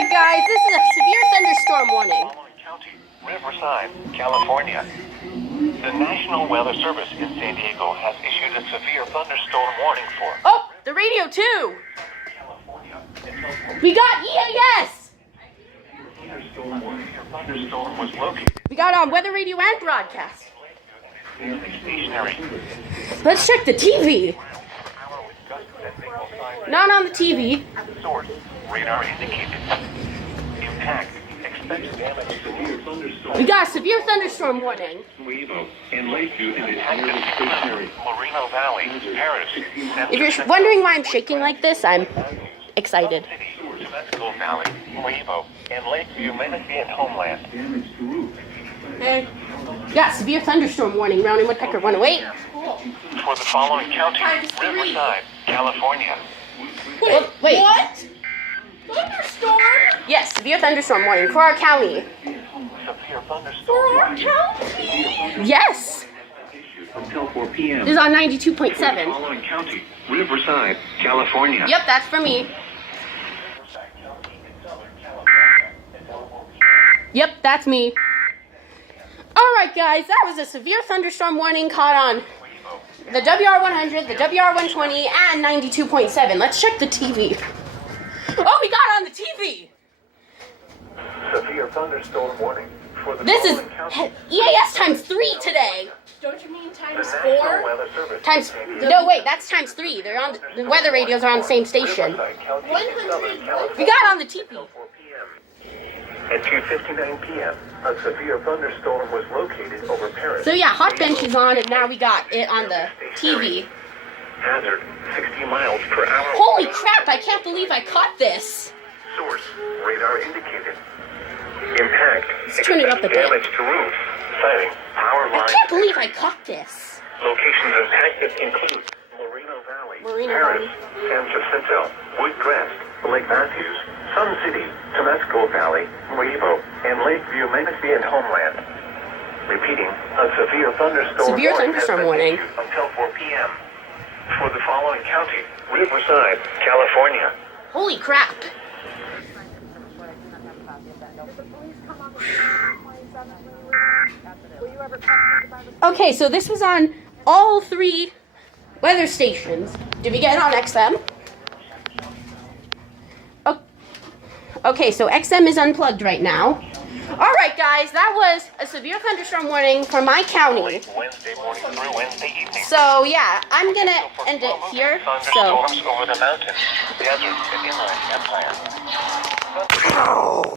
Alright guys, this is a severe thunderstorm warning. County, Riverside, California. The National Weather Service in San Diego has issued a severe thunderstorm warning for Oh, the radio too. California. We got EAS. Thunderstorm was located We got on weather radio and broadcast. stationary. Let's check the TV. Not on the TV. Source, radar indicated. Impact, expect damage to severe thunderstorm. We got a severe thunderstorm warning. And Lakeview is entirely stationary. Moreno Valley, Paris. If you're wondering why I'm shaking like this, I'm excited. Temescal Valley, Nuevo, and Lakeview, Manatee, and Homeland. Damage to roof. Okay. We got severe thunderstorm warning. Rounding Woodpecker 108. For the following county, Riverside, California. Wait. What? Thunderstorm? Yes, severe thunderstorm warning for our county. Severe thunderstorm For our warning. county? Yes. Until 4 p.m. This is on 92.7. Following county, Riverside, California. Yep, that's for me. Yep, that's me. Alright guys, that was a severe thunderstorm warning caught on the WR100, the WR120, and 92.7. Let's check the TV. Oh, we got on the TV! Severe thunderstorm warning for the This is following county. EAS times 3 today. Don't you mean The times National 4? Weather Service. Times, no wait, that's times 3. They're on, the weather radios are on the same station. Riverside County, When's the Southern tree? California. We got on the TV. 4 p.m. At 2:59 p.m., a severe thunderstorm was located over Paris. So yeah, Hot Bench is on, and now we got it on the TV. Hazard 60 miles per hour. Holy crap, I can't believe I caught this. Source, radar indicated. Impact, Let's turn it up a bit. damage to roof, sighting, power I lines. can't believe I caught this. Locations impacted include Moreno Valley, Moreno Paris, San Jacinto, Woodcrest, Lake Matthews, Sun City, Temescal Valley, Nuevo, and Lakeview, Manatee, and Homeland. Repeating, a severe thunderstorm Severe warning has thunderstorm been warning. issued until 4 p.m. For the following county, Riverside, California. Holy crap. Okay, so this was on all 3 weather stations. Did we get it on XM? Okay, so XM is unplugged right now. Alright guys, that was a severe thunderstorm warning for my county. Wednesday morning through Wednesday evening. So yeah, I'm gonna end it here. So Thunderstorms over the mountains, deserts, and inland empire.